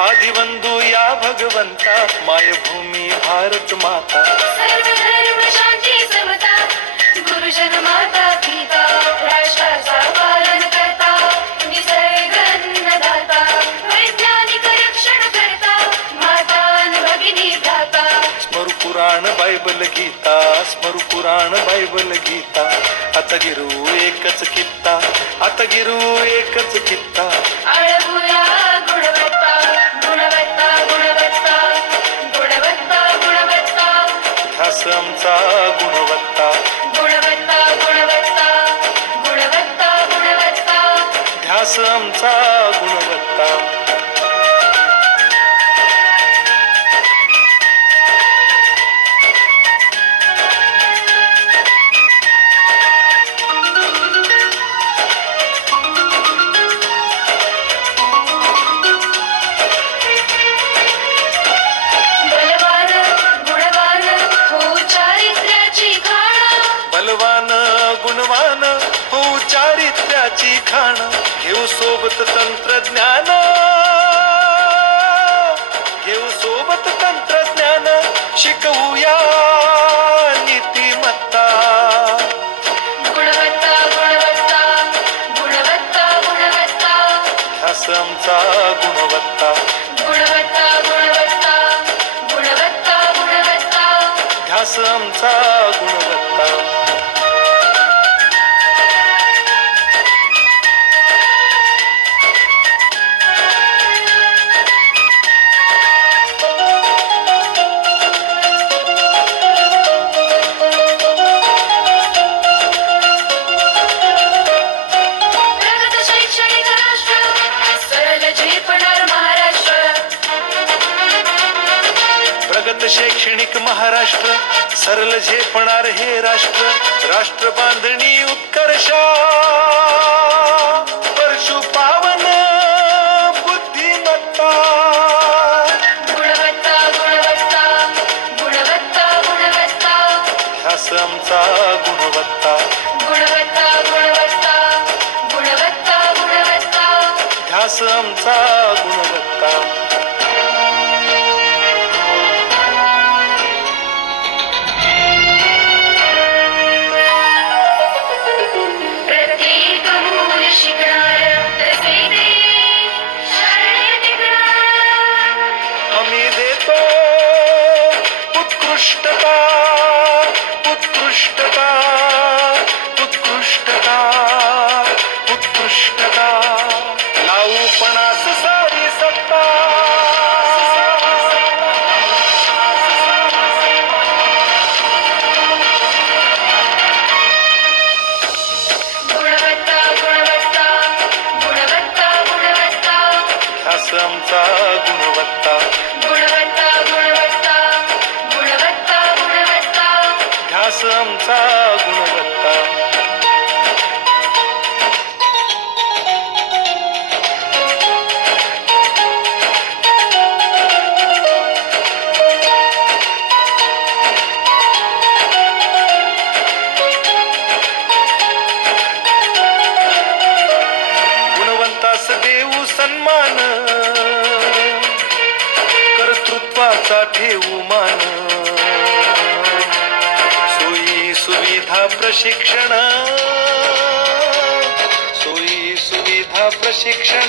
आदिबंधू या भगवंता, मायभूमी भारत माता. सर्व धर्म शांती समता, गुरुजन माता पिता, राष्ट्राचा पालन करता, निसर्ग अन्नदाता, वैज्ञानिक रक्षण करता, माता अन भगिनी दाता. स्मरू पुराण बायबल गीता, स्मरू पुराण बायबल गीता. आता गिरू एकच कित्ता, आता गिरू एकच कित्ता. आळवूया गुणवत्ता, गुणवत्ता, गुणवत्ता, गुणवत्ता, गुणवत्ता. ध्यास आमचा गुणवत्ता, गुणवत्ता, गुणवत्ता, गुणवत्ता, गुणवत्ता. ध्यास आमचा गुणवत्ता. बलवान, गुणवान, हो चारित्र्याची खाण. बलवान गुणवान हो चारित्र्याची खाण. घेऊ सोबत तंत्रज्ञान, घेऊ सोबत तंत्रज्ञान. शिकवूया नीतिमत्ता. गुणवत्ता, गुणवत्ता, गुणवत्ता, गुणवत्ता. ध्यास आमचा गुणवत्ता, गुणवत्ता, गुणवत्ता, गुणवत्ता, गुणवत्ता. ध्यास आमचा गुणवत्ता. प्रगत शैक्षणिक राष्ट्र, सरळ झेपणार महाराष्ट्र. प्रगत शैक्षणिक महाराष्ट्र, सरल झेपणार हे राष्ट्र. राष्ट्र बांधणी उत्कर्षा, परशु पावन बुद्धिमत्ता. गुणवत्ता, गुणवत्ता, गुणवत्ता, गुणवत्ता. ध्यास आमचा गुणवत्ता, गुणवत्ता, गुणवत्ता, गुणवत्ता, गुणवत्ता. ध्यास आमचा गुणवत्ता. प्रत्येक मूल शिकणार, तसे ते शाळेत टिकणार. आम्ही देतो उत्कृष्टता, उत्कृष्टता, उत्कृष्टता, उत्कृष्टता. लावू पणास सारी सत्ता. गुणवत्ता, गुणवत्ता, गुणवत्ता, गुणवत्ता. ध्यास आमचा गुणवत्ता, गुणवत्ता, गुणवत्ता, गुणवत्ता, गुणवत्ता. ध्यास आमचा गुणवत्ता. गुणवंतास देऊ सन्मान, कर्तृत्वाचा ठेवू मान. सोयी सुविधा प्रशिक्षण, सोयी सुविधा प्रशिक्षण.